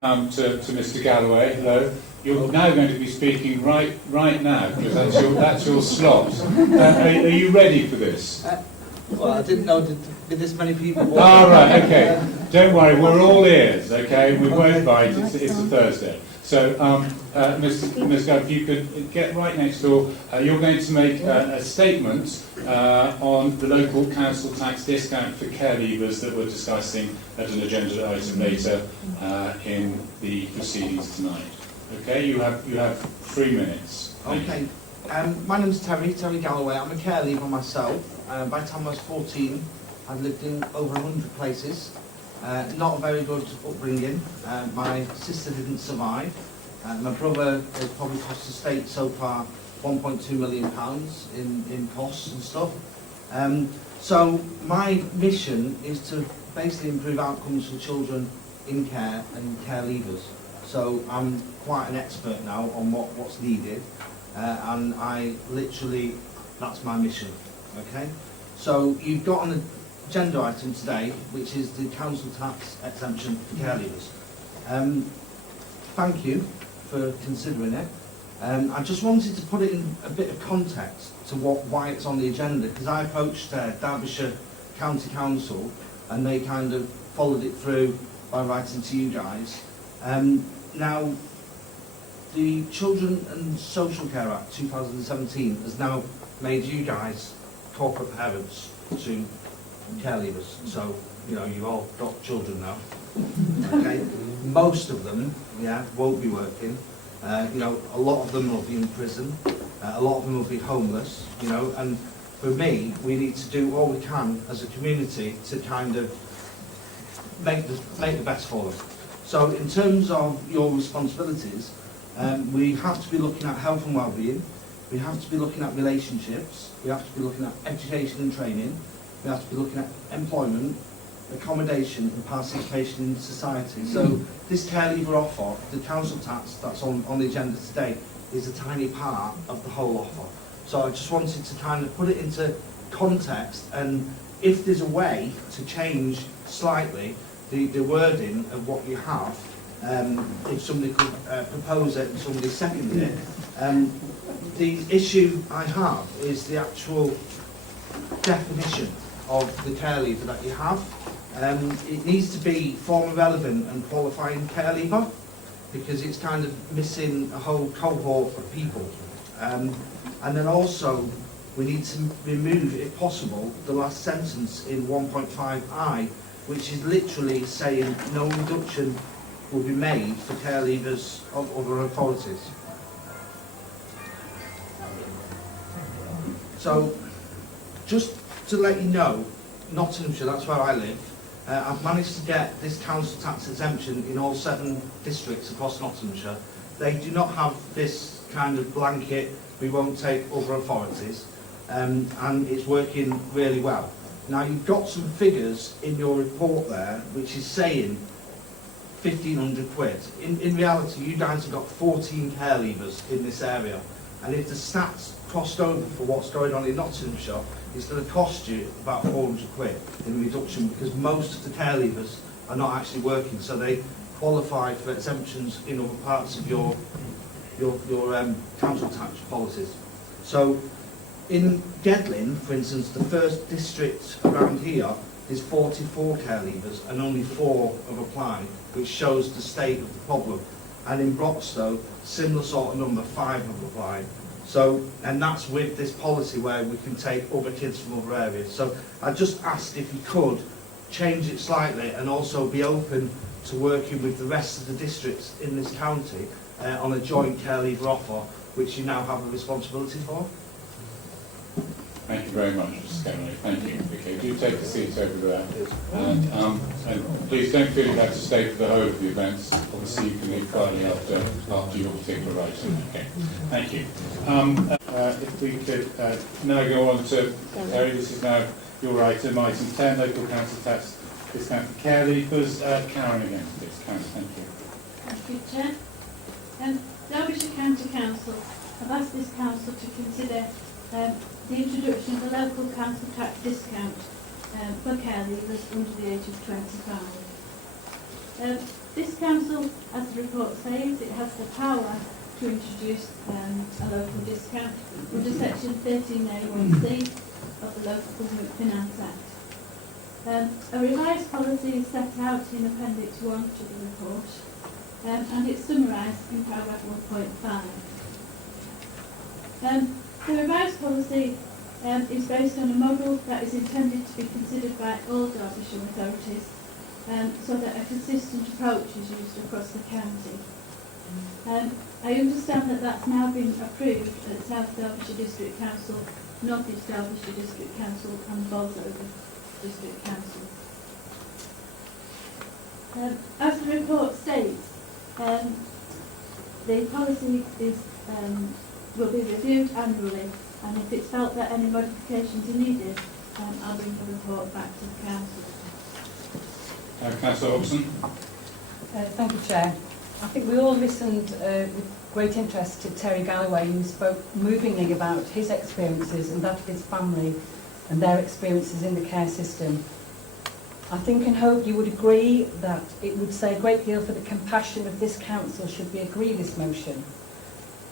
To Mr. Galloway. Hello. You're now going to be speaking right now, because that's your slot. Are you ready for this? Well, I didn't know that this many people. Right. Okay. Don't worry. We're all ears. Okay. We won't bite. It's a Thursday. So, Ms. Galloway, if you could get right next door, you're going to make a statement on the local council tax discount for care leavers that we're discussing at an agenda item later in the proceedings tonight. Okay, you have 3 minutes. Okay, my name's Terry Galloway. I'm a care leaver myself. By the time I was 14, I'd lived in over 100 places. Not a very good upbringing. My sister didn't survive. My brother has probably cost the state so far £1.2 million in costs and stuff. So my mission is to basically improve outcomes for children in care and care leavers. So I'm quite an expert now on what's needed, and that's my mission. Okay. So you've got an agenda item today, which is the council tax exemption for care leavers. Thank you for considering it. I just wanted to put it in a bit of context to why it's on the agenda, because I approached Derbyshire County Council and they kind of followed it through by writing to you guys. Now, the Children and Social Care Act 2017 has now made you guys corporate parents to care leavers. So, you know, you've all got children now. Okay, most of them, won't be working. You know, a lot of them will be in prison. A lot of them will be homeless. You know, and for me, we need to do all we can as a community to kind of make the best for them. So, in terms of your responsibilities, we have to be looking at health and well-being. We have to be looking at relationships. We have to be looking at education and training. We have to be looking at employment, accommodation and participation in society. So this care leaver offer, the council tax that's on the agenda today, is a tiny part of the whole offer. So I just wanted to kind of put it into context, and if there's a way to change slightly the wording of what you have, if somebody could propose it and somebody seconded it. The issue I have is the actual definition of the care leaver that you have. It needs to be former relevant and qualifying care leaver, because it's kind of missing a whole cohort of people. And then also we need to remove, if possible, the last sentence in 1.5i, which is literally saying no reduction will be made for care leavers of other authorities. So, just to let you know, Nottinghamshire, that's where I live, I've managed to get this council tax exemption in all 7 districts across Nottinghamshire. They do not have this kind of blanket, we won't take other authorities, and it's working really well. Now, you've got some figures in your report there, which is saying 1,500 quid. In reality, you guys have got 14 care leavers in this area, and if the stats crossed over for what's going on in Nottinghamshire, it's going to cost you about 400 quid in reduction, because most of the care leavers are not actually working, so they qualify for exemptions in other parts of your council tax policies. So in Gedlin, for instance, the first district around here is 44 care leavers and only 4 have applied, which shows the state of the problem. And in Broxtowe, similar sort of number, 5 have applied. So, and that's with this policy where we can take other kids from other areas. So I just asked if you could change it slightly and also be open to working with the rest of the districts in this county on a joint care leaver offer, which you now have a responsibility for. Thank you very much, Mr. Galloway. Thank you. Okay, do take a seat over there. And please don't feel you have to stay for the whole of the events. Obviously, you can leave quietly after your particular item. Okay, thank you. If we could now go on to Terry, this is now your item 10, local council tax discount for care leavers. Karen again, please. Karen, thank you. Thank you, Chair. Derbyshire County Council have asked this council to consider the introduction of a local council tax discount for care leavers under the age of 25. This council, as the report says, it has the power to introduce a local discount under section 13A1C of the Local Government Finance Act. A revised policy is set out in Appendix 1 to the report, and it's summarised in paragraph 1.5. The revised policy is based on a model that is intended to be considered by all Derbyshire authorities, so that a consistent approach is used across the county. I understand that that's now been approved at South Derbyshire District Council, North East Derbyshire District Council and Bolsover District Council. As the report states, the policy will be reviewed annually, and if it's felt that any modifications are needed, I'll bring the report back to the council. Councillor Hobson. Thank you, Chair. I think we all listened with great interest to Terry Galloway, who spoke movingly about his experiences and that of his family and their experiences in the care system. I think and hope you would agree that it would say a great deal for the compassion of this council should we agree this motion.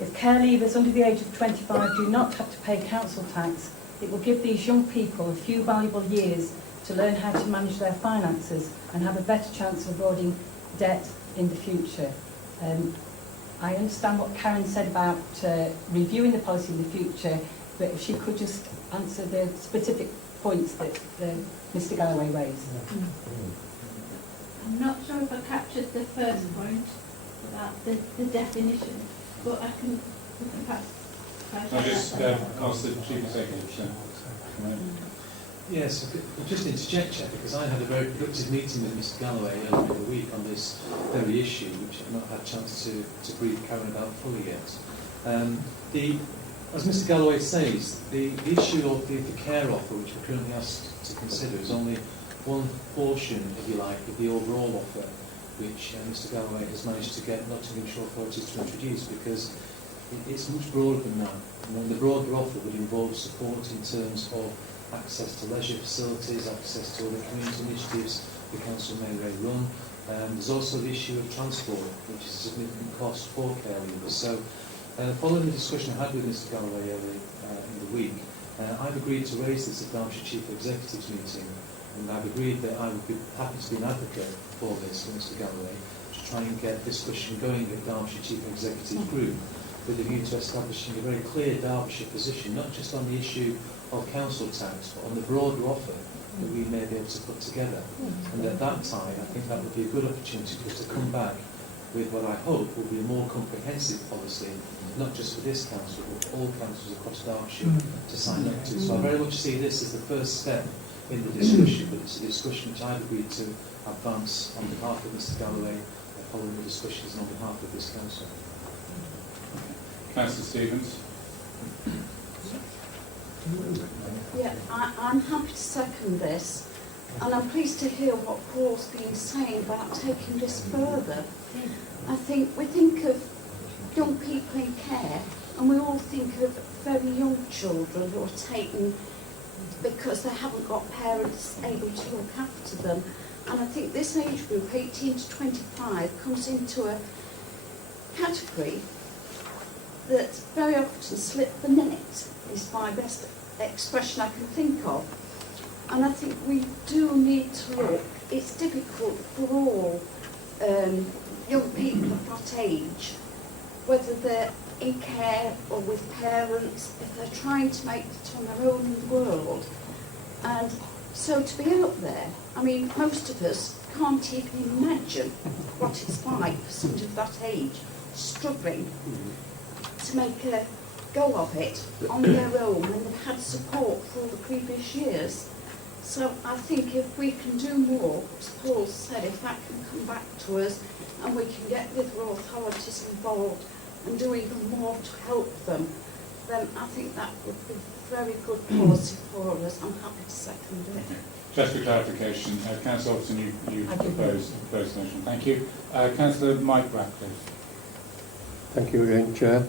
If care leavers under the age of 25 do not have to pay council tax, it will give these young people a few valuable years to learn how to manage their finances and have a better chance of avoiding debt in the future. I understand what Karen said about reviewing the policy in the future, but if she could just answer the specific points that Mr Galloway raised. I'm not sure if I captured the first point about the definition, but we can perhaps try to I'll just ask the Chief Executive to come in. Yes, I'll just interject, Chair, because I had a very productive meeting with Mr Galloway earlier in the week on this very issue, which I've not had a chance to brief Karen about fully yet. As Mr Galloway says, the issue of the care offer, which we're currently asked to consider, is only one portion, if you like, of the overall offer, which Mr Galloway has managed to get Nottinghamshire authorities to introduce, because it's much broader than that. And the broader offer would involve support in terms of access to leisure facilities, access to other community initiatives the council may run. There's also the issue of transport, which is a significant cost for care leavers. So, following the discussion I had with Mr Galloway earlier in the week, I've agreed to raise this at Derbyshire Chief Executives meeting, and I've agreed that I would be happy to be an advocate for this with Mr Galloway, to try and get discussion going at Derbyshire Chief Executive Group, with a view to establishing a very clear Derbyshire position, not just on the issue of council tax, but on the broader offer that we may be able to put together. And at that time, I think that would be a good opportunity for us to come back with what I hope will be a more comprehensive policy, not just for this council, but all councils across Derbyshire to sign up to. So I very much see this as the first step in the discussion, but it's a discussion which I've agreed to advance on behalf of Mr Galloway, following the discussions and on behalf of this council. Councillor Stevens. Yeah, I'm happy to second this, and I'm pleased to hear what Paul's been saying about taking this further. I think we think of young people in care, and we all think of very young children who are taken because they haven't got parents able to look after them. And I think this age group, 18 to 25, comes into a category that very often slip the net, is my best expression I can think of. And I think we do need to look. It's difficult for all young people of that age, whether they're in care or with parents, if they're trying to make it on their own in the world. And so to be out there, I mean, most of us can't even imagine what it's like for somebody of that age, struggling to make a go of it on their own, and they've had support for all the previous years. So I think if we can do more, as Paul said, if that can come back to us and we can get the other authorities involved and do even more to help them, then I think that would be very good policy for us. I'm happy to second it. Just for clarification, Councillor Hobson, you proposed the motion. Thank you. Councillor Mike Ratcliffe. Thank you again, Chair.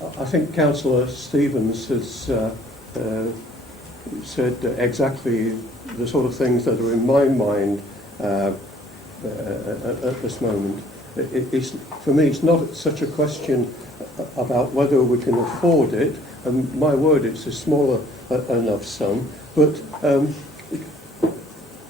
I think Councillor Stevens has said exactly the sort of things that are in my mind at this moment. For me, it's not such a question about whether we can afford it, and my word, it's a smaller enough sum, but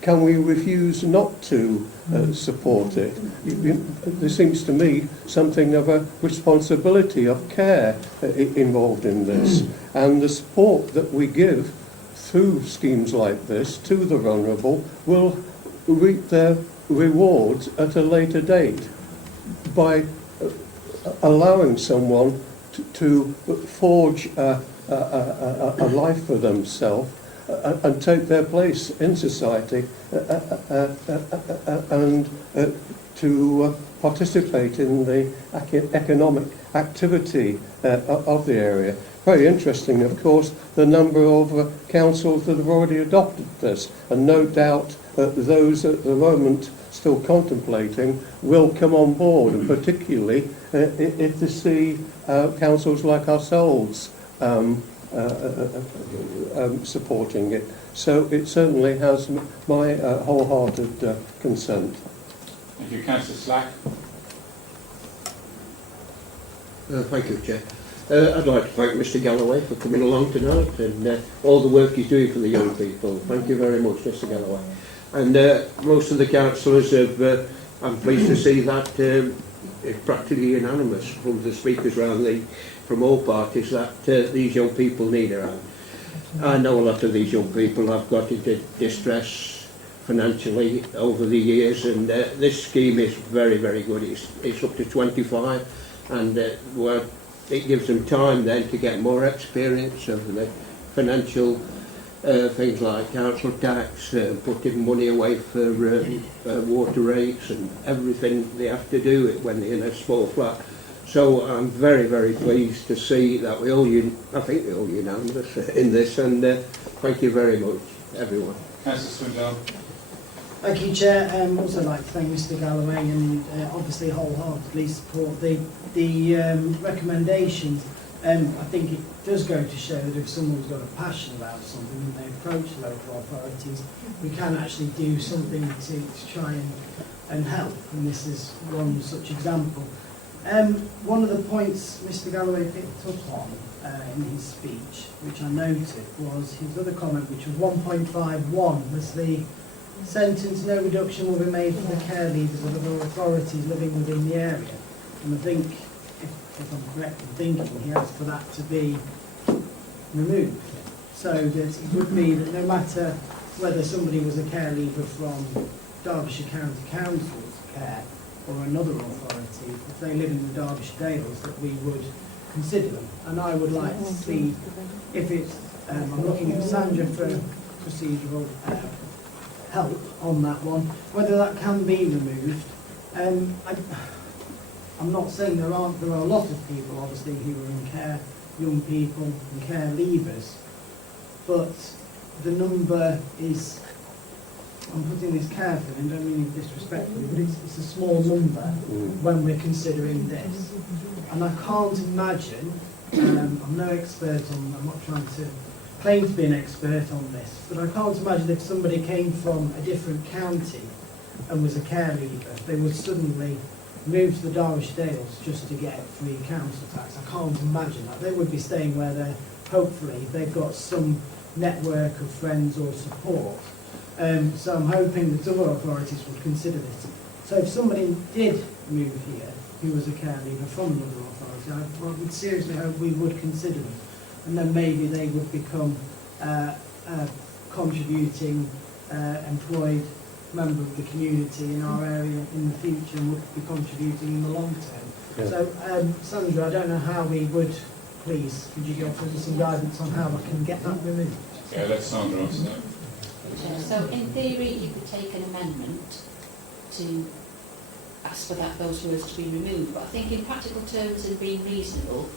can we refuse not to support it? There seems to me something of a responsibility of care involved in this, and the support that we give through schemes like this to the vulnerable will reap their rewards at a later date by allowing someone to forge a life for themselves and take their place in society and to participate in the economic activity of the area. Very interesting, of course, the number of councils that have already adopted this, and no doubt those at the moment still contemplating will come on board, and particularly if they see councils like ourselves supporting it. So it certainly has my wholehearted consent. Thank you. Councillor Slack. Thank you, Chair. I'd like to thank Mr Galloway for coming along tonight and all the work he's doing for the young people. Thank you very much, Mr Galloway. And most of the councillors have, I'm pleased to see that it's practically unanimous from the speakers from all parties that these young people need a hand. I know a lot of these young people have got into distress financially over the years, and this scheme is very, very good. It's up to 25, and well, it gives them time then to get more experience of the financial things like council tax, putting money away for water rates and everything they have to do when they're in a small flat. So I'm very, very pleased to see that I think we're all unanimous in this, and thank you very much, everyone. Councillor Swindell. Thank you, Chair. Also like to thank Mr Galloway and obviously wholeheartedly support the recommendations. I think it does go to show that if someone's got a passion about something and they approach local authorities, we can actually do something to try and help, and this is one such example. One of the points Mr Galloway picked up on in his speech, which I noted, was his other comment, which was 1.51, was the sentence, no reduction will be made for the care leavers of other authorities living within the area. And I think, if I'm correct in thinking, he asked for that to be removed. So that it would be that no matter whether somebody was a care leaver from Derbyshire County Council's care or another authority, if they live in the Derbyshire Dales, that we would consider them. And I would like to see if it's, I'm looking at Sandra for procedural help on that one, whether that can be removed. I'm not saying there are a lot of people obviously who are in care, young people and care leavers, but the number is, I'm putting this carefully and don't mean it disrespectfully, but it's a small number when we're considering this. And I can't imagine, I'm no expert on, I'm not trying to claim to be an expert on this, but I can't imagine if somebody came from a different county and was a care leaver, they would suddenly move to the Derbyshire Dales just to get free council tax. I can't imagine that. They would be staying where they're, hopefully, they've got some network of friends or support. So I'm hoping that other authorities would consider this. So if somebody did move here who was a care leaver from another authority, I would seriously hope we would consider them. And then maybe they would become a contributing, employed member of the community in our area in the future and would be contributing in the long term. Yeah. So, Sandra, I don't know how we would, please, could you offer me some guidance on how I can get that removed? Yeah, let Sandra answer that. So, in theory, you could take an amendment to ask for those words to be removed, but I think in practical terms and being reasonable,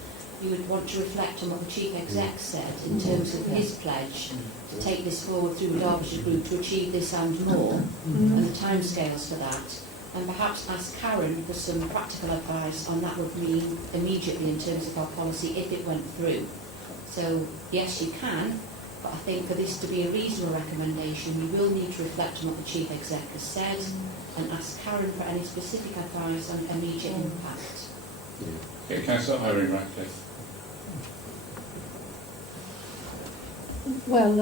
you would want to reflect on what the Chief Exec said in terms of his pledge to take this forward through the Derbyshire Group to achieve this and more, and the timescales for that, and perhaps ask Karen for some practical advice on that would mean immediately in terms of our policy if it went through. So yes, you can, But I think for this to be a reasonable recommendation, we will need to reflect on what the Chief Exec has said and ask Karen for any specific advice on immediate impact. Okay, Councillor Irene Ratcliffe. Well,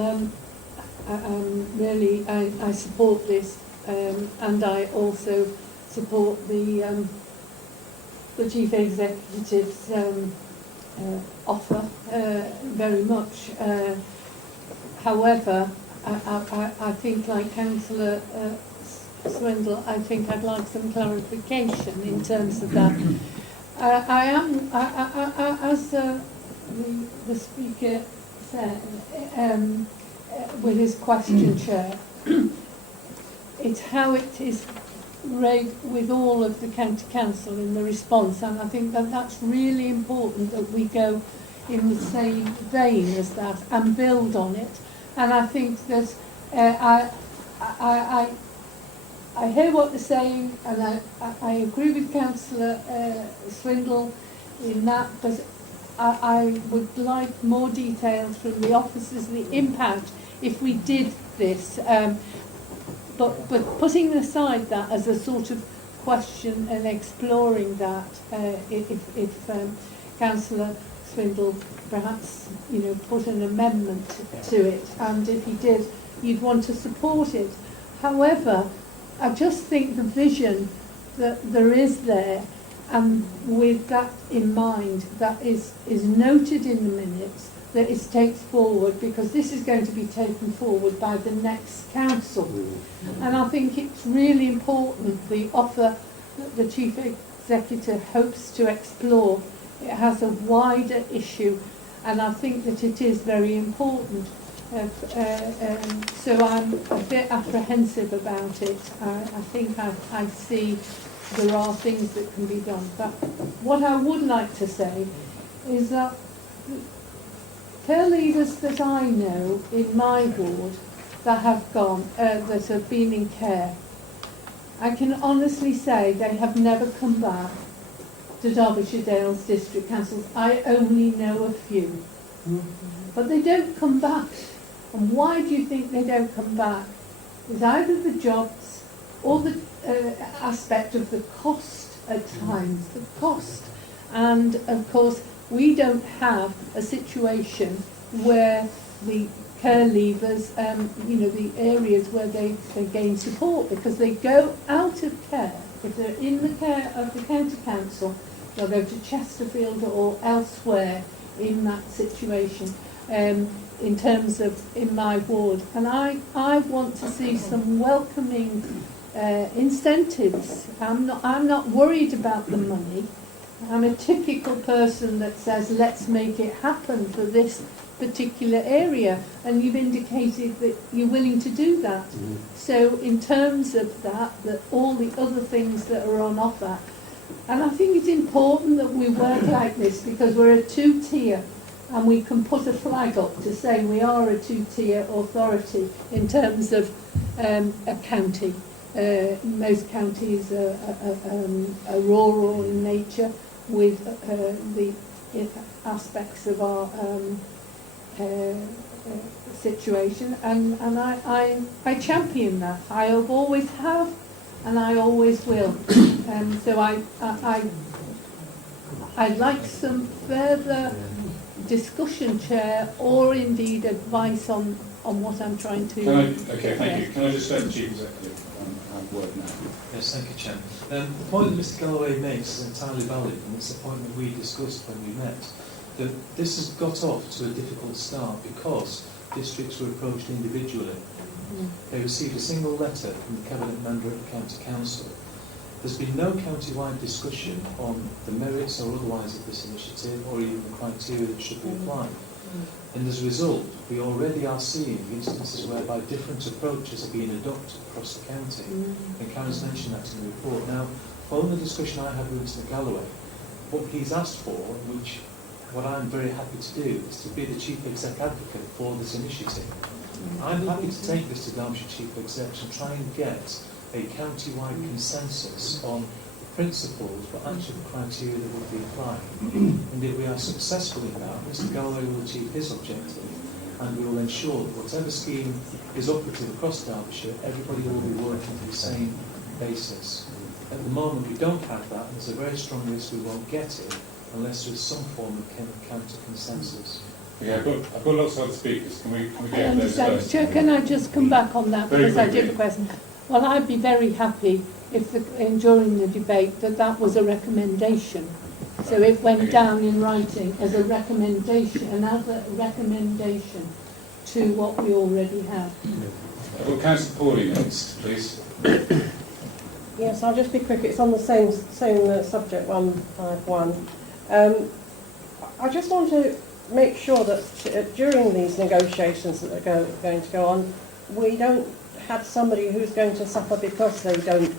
I support this, and I also support the Chief Executive's offer very much. However, I think, like Councillor Swindle, I think I'd like some clarification in terms of that. As the Speaker said, with his question, Chair, it's how it is read with all of the County Council in the response, and I think that that's really important, that we go in the same vein as that and build on it. And I think that I hear what they're saying, and I agree with Councillor Swindle in that, but I would like more details from the officers, the impact if we did this. But putting aside that as a sort of question and exploring that, if Councillor Swindle perhaps, you know, put an amendment to it, and if he did, you'd want to support it. However, I just think the vision that there is there, and with that in mind, that is noted in the minutes, that is taken forward, because this is going to be taken forward by the next council. And I think it's really important, the offer that the Chief Executive hopes to explore. It has a wider issue, and I think that it is very important. So I'm a bit apprehensive about it. I think I see there are things that can be done. But what I would like to say is that care leavers that I know in my ward that have gone, that have been in care, I can honestly say they have never come back to Derbyshire Dales District Council. I only know a few. But they don't come back. And why do you think they don't come back? It's either the jobs or the aspect of the cost at times, the cost. And of course, we don't have a situation where the care leavers, you know, the areas where they gain support, because they go out of care. If they're in the care of the county council, they'll go to Chesterfield or elsewhere in that situation, in terms of in my ward. And I want to see some welcoming incentives. I'm not worried about the money. I'm a typical person that says, let's make it happen for this particular area, and you've indicated that you're willing to do that. So in terms of that all the other things that are on offer, and I think it's important that we work like this, because we're a two-tier, and we can put a flag up to say we are a two-tier authority in terms of a county. Most counties are rural in nature, with the aspects of our situation, and I champion that. I have always have, and I always will. So I'd like some further discussion, Chair, or indeed advice on what I'm trying to... Okay, thank you. Can I just let the Chief Executive have word now? Yes, thank you, Chair. The point that Mr Galloway makes is entirely valid, and it's the point that we discussed when we met, that this has got off to a difficult start because districts were approached individually. They received a single letter from the Cabinet member at the County Council. There's been no county-wide discussion on the merits or otherwise of this initiative, or even the criteria that should be applied. And as a result, we already are seeing instances whereby different approaches are being adopted across the county. And Karen's mentioned that in the report. Now, following the discussion I had with Mr Galloway, what he's asked for, which what I'm very happy to do, is to be the Chief Exec advocate for this initiative. I'm happy to take this to Derbyshire Chief Execs and try and get a county-wide consensus on the principles, but actually the criteria that will be applied. And if we are successful in that, Mr Galloway will achieve his objective. and we will ensure that whatever scheme is operative across Derbyshire, everybody will be working to the same basis. At the moment we don't have that, and there's a very strong risk we won't get it unless there is some form of counter consensus. Yeah, I've got lots of other speakers. Can we get those first? Chair, can I just come back on that Very because I quickly. did a question. Well, I'd be very happy if during the debate that was a recommendation. So it went down in writing as a recommendation, another recommendation to what we already have. I've got Councillor Pauly next, please. Yes, I'll just be quick. It's on the same subject, 151. I just want to make sure that during these negotiations that are going to go on, we don't have somebody who's going to suffer because they don't,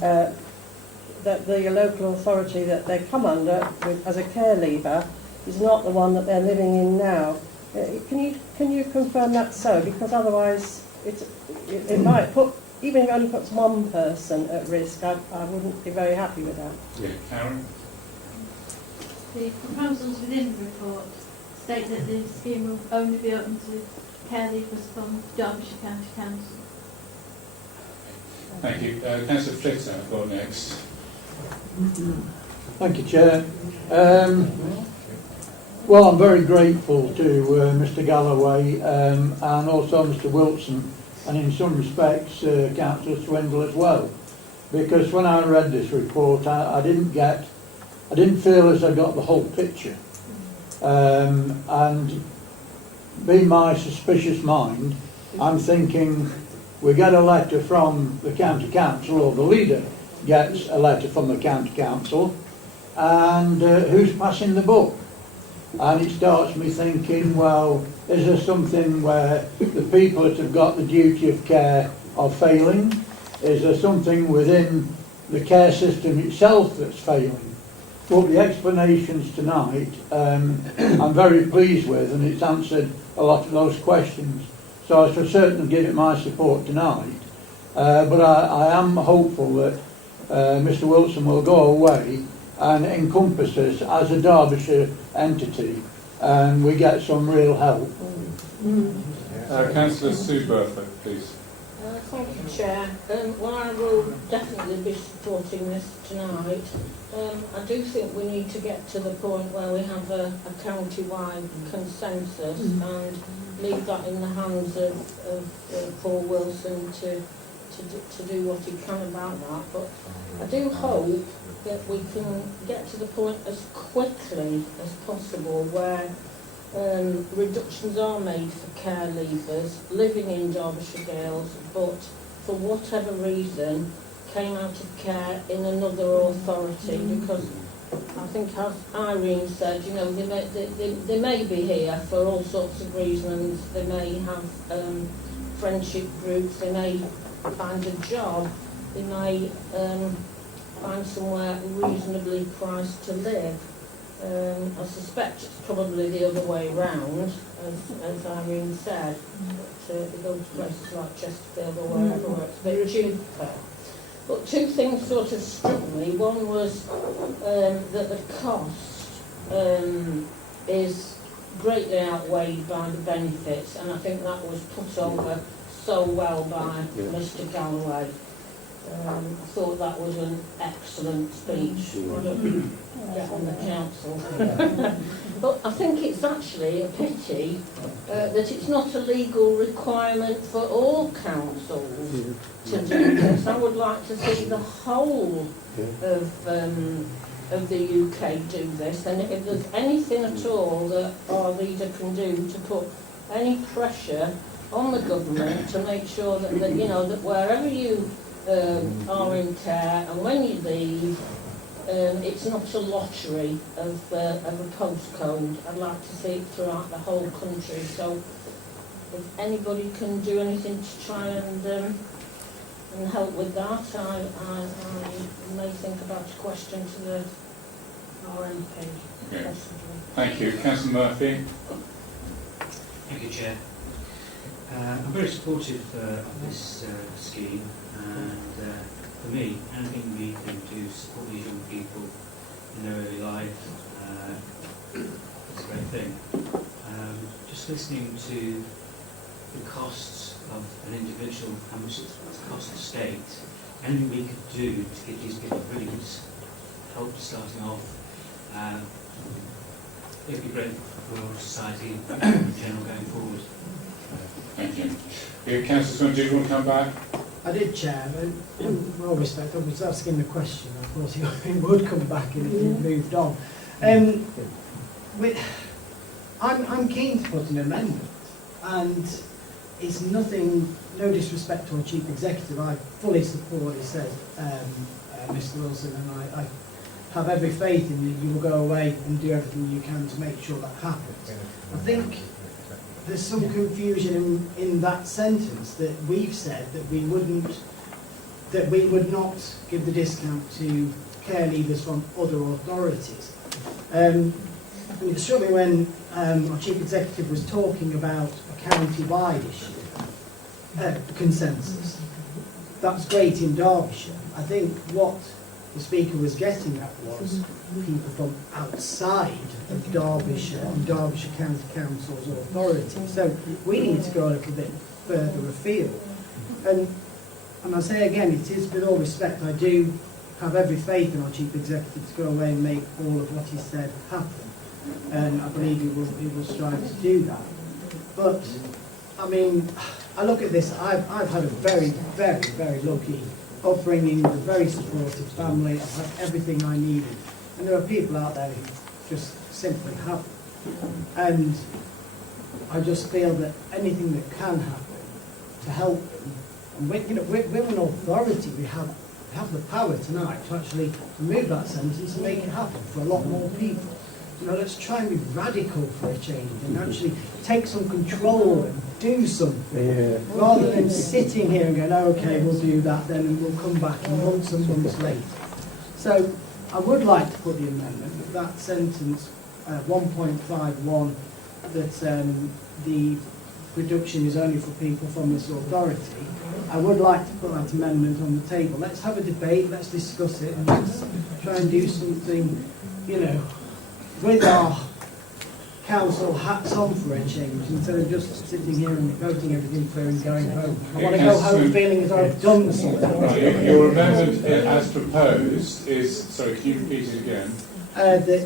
that the local authority that they come under as a care leaver is not the one that they're living in now. Can you confirm that so? Because otherwise it might put, even if it only puts one person at risk, I wouldn't be very happy with that. Yeah, Karen? The proposals within the report state that the scheme will only be open to care leavers from Derbyshire County Council. Thank you. Councillor Flitter, I've got next. Thank you, Chair. Well, I'm very grateful to Mr Galloway and also Mr Wilson, and in some respects Councillor Swindle as well, because when I read this report I didn't feel as I got the whole picture, and being my suspicious mind, I'm thinking we get a letter from the county council, or the leader gets a letter from the county council, and who's passing the book? And it starts me thinking, well, is there something where the people that have got the duty of care are failing? Is there something within the care system itself that's failing? But the explanations tonight I'm very pleased with, and it's answered a lot of those questions. So I shall certainly give it my support tonight. But I am hopeful that Mr Wilson will go away and encompass us as a Derbyshire entity, and we get some real help. Councillor Sue Burford, please. Thank you, Chair. Well, I will definitely be supporting this tonight. I do think we need to get to the point where we have a county-wide consensus and leave that in the hands of Paul Wilson to do what he can about that. But I do hope that we can get to the point as quickly as possible where reductions are made for care leavers living in Derbyshire Dales, but for whatever reason came out of care in another authority, because I think, as Irene said, you know, they may be here for all sorts of reasons. They may have friendship groups, they may find a job, they may find somewhere reasonably priced to live. I suspect it's probably the other way round, as Irene said, that they go to places like Chesterfield or wherever where it's a bit cheaper. But two things sort of struck me. One was that the cost is greatly outweighed by the benefits, and I think that was put over so well by Mr Galloway. I thought that was an excellent speech. I don't get on the council. But I think it's actually a pity that it's not a legal requirement for all councils to do this. I would like to see the whole of the UK do this, and if there's anything at all that our leader can do to put any pressure on the government to make sure that you know, that wherever you are in care and when you leave, it's not a lottery of a postcode. I'd like to see it throughout the whole country. So if anybody can do anything to try and help with that, I may think about a question to our MP. Okay. Thank you. Councillor Murphy. Thank you, Chair. I'm very supportive of this scheme, and for me, anything we can do to support these young people in their early life is a great thing. Just just listening to the costs of an individual, how much it costs the state, anything we could do to give these people really good help starting off, it would be great for society in general going forward. Thank you. Yeah, Councillor Swin, do you want to come back? I did, Chair, but in all respect, I was asking the question. I thought he would come back and he moved on. I'm keen to put an amendment, and it's nothing, no disrespect to our Chief Executive. I fully support what he said, Mr Wilson, and I have every faith in you. You will go away and do everything you can to make sure that happens. I think there's some confusion in that sentence, that we've said that we would not give the discount to care leavers from other authorities. And it struck me when our Chief Executive was talking about a county-wide issue, consensus. That's great in Derbyshire. I think what the Speaker was getting at was people from outside of Derbyshire and Derbyshire County Council's authority. So we need to go a little bit further afield. And I say again, it is with all respect, I do have every faith in our Chief Executive to go away and make all of what he said happen. And I believe he will strive to do that. But, I mean, I look at this, I've had a very, very, very lucky upbringing, a very supportive family. I've had everything I needed. And there are people out there who just simply haven't. And I just feel that anything that can happen to help them, and we're an authority, we have the power tonight to actually remove that sentence and make it happen for a lot more people. You know, let's try and be radical for a change and actually take some control and do something, rather than sitting here and going, oh, okay, we'll do that then and we'll come back in months and months later. So I would like to put the amendment that sentence 1.51, that the reduction is only for people from this authority. I would like to put that amendment on the table. Let's have a debate, let's discuss it, and let's try and do something, you know, with our council hats on for a change, instead of just sitting here and voting everything through and going home. I want to go home feeling as though I've done something. Right, your amendment as proposed is, sorry, can you repeat it again?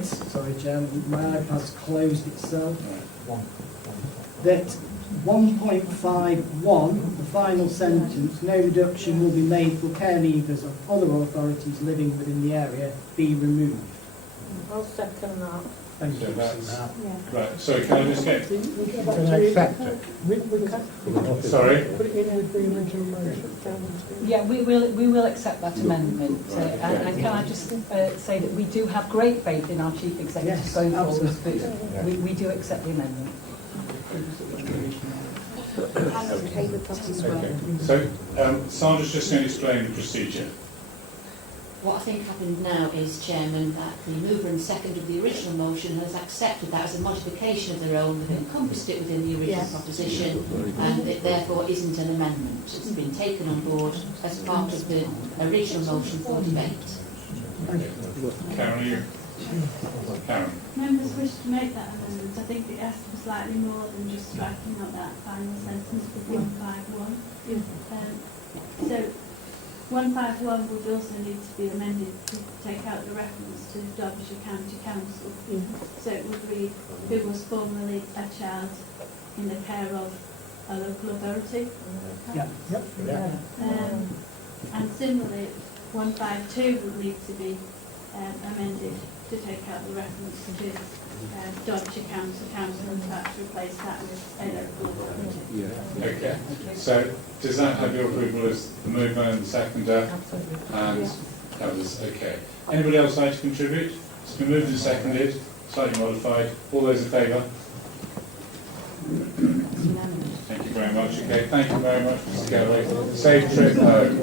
Sorry, Chair, my iPad's closed itself. That 1.51, the final sentence, no reduction will be made for care leavers of other authorities living within the area, be removed. I'll second that. Thank So you. that's, right, sorry, can I just get, Can accept it. sorry? Put it in with the original motion. Yeah, we will accept that amendment. And can I just say that we do have great faith in our Chief Executive Yes, going forward. absolutely. But we do accept the amendment. Okay. So, Sandra's just going to explain the procedure. What I think happened now is, Chairman, that the mover and second of the original motion has accepted that as a modification of their own, they've encompassed it within the original proposition, and it therefore isn't an amendment. It's been taken on board as part of the original motion for debate. Karen, you? Karen? Members wish to make that amendment. I think it has to be slightly more than just striking out that final sentence with 151. So 151 would also need to be amended to take out the reference to Derbyshire County Council. So it would read, who was formerly a child in the care of a local authority. And similarly, 152 would need to be amended to take out the reference to Derbyshire Council and to actually replace that with a local authority. Okay. So, does that have your approval as the mover and the seconder? And others? Okay. Anybody else like to contribute? It's been moved and seconded, slightly modified. All those in favour? Thank you very much. Okay, thank you very much, Mr. Galloway. Safe trip home.